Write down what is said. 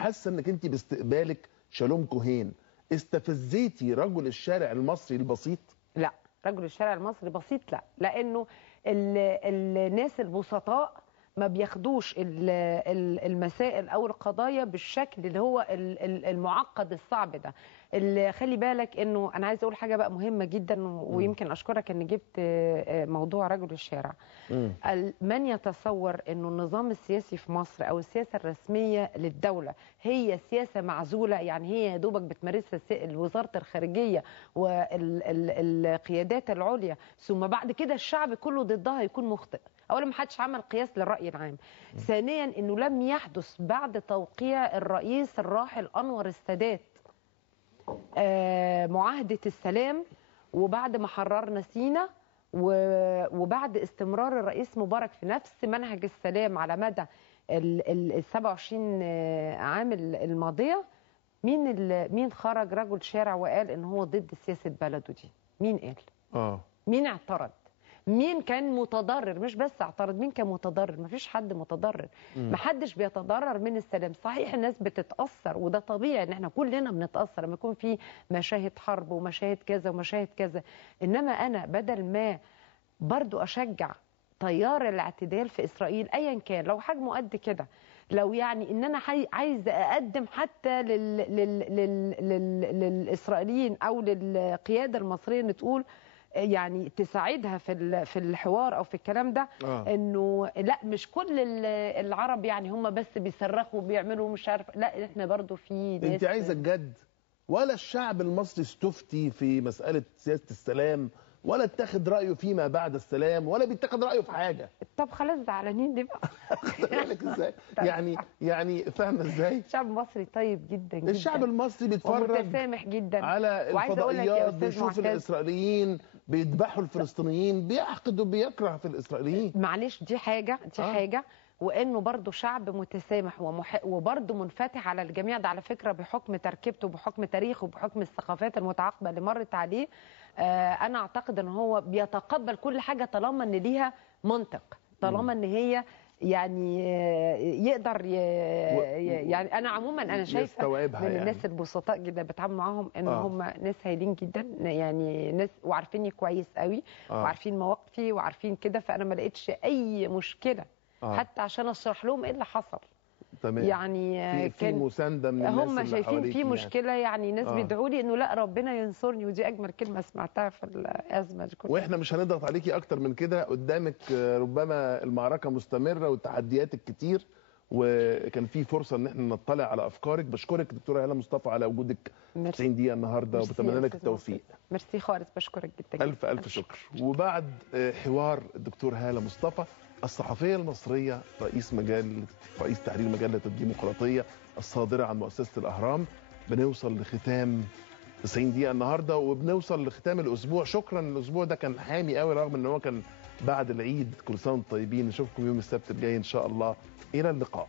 حاسه انك انت باستقبالك شالوم كوهين استفزيتي رجل الشارع المصري البسيط؟ لا، رجل الشارع المصري بسيط لا، لانه الناس البسطاء ما بياخدوش المسائل او القضايا بالشكل اللي هو المعقد الصعب ده. اللي خلي بالك انه انا عايز اقول حاجه بقى مهمه جدا، ويمكن اشكرك ان جبت موضوع رجل الشارع. من يتصور انه النظام السياسي في مصر او السياسه الرسميه للدوله هي سياسه معزوله، يعني هي يا دوبك بتمارسها وزاره الخارجيه والقيادات العليا، ثم بعد كده الشعب كله ضدها، يكون مخطئ. اولا ما حدش عمل قياس للراي العام. ثانيا انه لم يحدث بعد توقيع الرئيس الراحل انور السادات معاهده السلام، وبعد ما حررنا سيناء، وبعد استمرار الرئيس مبارك في نفس منهج السلام على مدى ال 27 عام الماضيه، مين خرج رجل شارع وقال ان هو ضد سياسه بلده دي؟ مين قال؟ مين اعترض؟ مين كان متضرر؟ مش بس اعترض، مين كان متضرر؟ مفيش حد متضرر. محدش بيتضرر من السلام. صحيح الناس بتتأثر، وده طبيعي ان احنا كلنا بنتأثر لما يكون في مشاهد حرب ومشاهد كذا ومشاهد كذا، انما انا بدل ما برضو اشجع تيار الاعتدال في اسرائيل ايا كان، لو حجمه قد كده، لو يعني ان انا عايز اقدم حتى للاسرائيليين او للقياده المصريه ان تقول يعني تساعدها في الحوار او في الكلام ده، انه لا مش كل العرب يعني هم بس بيصرخوا وبيعملوا مش عارف، لا احنا برضو في ناس. انت عايزه الجد؟ ولا الشعب المصري استفتي في مساله سياسه السلام، ولا اتخذ رايه فيما بعد السلام، ولا بيتخذ رايه في حاجه؟ طب خلاص زعلانين ليه بقى؟ بالك ازاي؟ يعني فاهمه ازاي؟ الشعب المصري طيب جدا جدا. الشعب المصري بيتفرج ومتسامح جدا على الفضائيات، بيشوف الاسرائيليين بيذبحوا الفلسطينيين، بيحقد وبيكره في الاسرائيليين. معلش دي حاجه حاجه، وانه برضه شعب متسامح وبرضه منفتح على الجميع. ده على فكره بحكم تركيبته وبحكم تاريخه وبحكم الثقافات المتعاقبه اللي مرت عليه. انا اعتقد ان هو بيتقبل كل حاجه طالما ان ليها منطق، طالما ان هي يعني يقدر يعني انا عموما انا شايفه من الناس البسطاء جدا بتعامل معاهم ان هم ناس هايلين جدا، يعني ناس وعارفيني كويس قوي وعارفين مواقفي وعارفين كده، فانا ما لقيتش اي مشكله حتى عشان اشرح لهم ايه اللي حصل. تمام. يعني في مسانده من الناس هم شايفين في مشكله، يعني ناس بيدعوا لي انه لا ربنا ينصرني، ودي اجمل كلمه سمعتها في الازمه دي كلها. واحنا مش هنضغط عليكي اكتر من كده، قدامك ربما المعركه مستمره والتحديات الكتير، وكان في فرصه ان احنا نطلع على افكارك. بشكرك دكتوره هاله مصطفى على وجودك 90 دقيقه النهارده، وبتمنى لك التوفيق. ميرسي خالص، بشكرك جدا. الف شكر. وبعد حوار الدكتور هاله مصطفى الصحفيه المصريه رئيس تحرير مجله الديمقراطيه الصادره عن مؤسسه الاهرام، بنوصل لختام 90 دقيقه النهارده، وبنوصل لختام الاسبوع. شكرا. الاسبوع ده كان حامي قوي رغم ان هو كان بعد العيد. كل سنه وانتم طيبين. نشوفكم يوم السبت الجاي ان شاء الله. الى اللقاء.